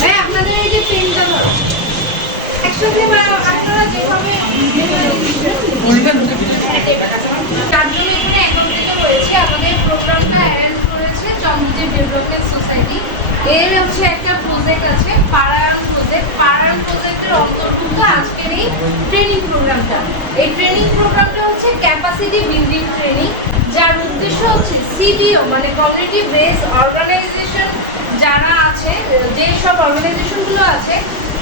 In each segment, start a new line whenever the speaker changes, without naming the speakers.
হ্যাঁ আপনাদের এই যে পেনটা একসঙ্গে আপনারা যেভাবে এর হচ্ছে একটা প্রজেক্ট আছে পাড়ায়ন প্রজেক্ট পাড়ায়ন প্রজেক্টের অন্তর্ভুক্ত আজকের এই ট্রেনিং প্রোগ্রামটা এই ট্রেনিং প্রোগ্রামটা হচ্ছে ক্যাপাসিটি বিল্ডিং ট্রেনিং যার উদ্দেশ্য হচ্ছে সিবিও মানে কমিউনিটি বেস অর্গানাইজেশন যারা আছে যে সব অর্গানাইজেশনগুলো আছে,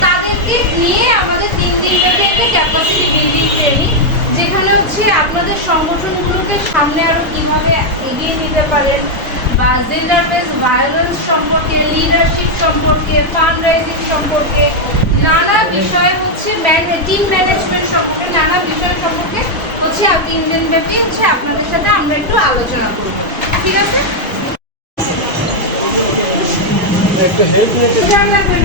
তাদেরকে নিয়ে আমাদের তিন দিন ব্যাপী একটা ক্যাপাসিটি বিল্ডিং ট্রেনিং যেখানে হচ্ছে আপনাদের সংগঠনগুলোকে সামনে আরও কীভাবে জেন্ডার বেস ভায়োলেন্স সম্পর্কে লিডারশিপ সম্পর্কে ফান্ড রাইজিং সম্পর্কে নানা বিষয়ে হচ্ছে টিম ম্যানেজমেন্ট সম্পর্কে নানা বিষয় সম্পর্কে হচ্ছে আর ইন্ডিয়ান ব্যাপী হচ্ছে আপনাদের সাথে আমরা একটু আলোচনা করব। ঠিক আছে? খেয়াল রাখবেন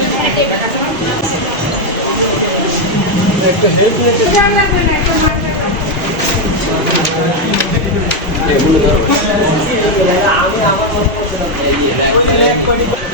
একসাথে বা আপনারা যেভাবে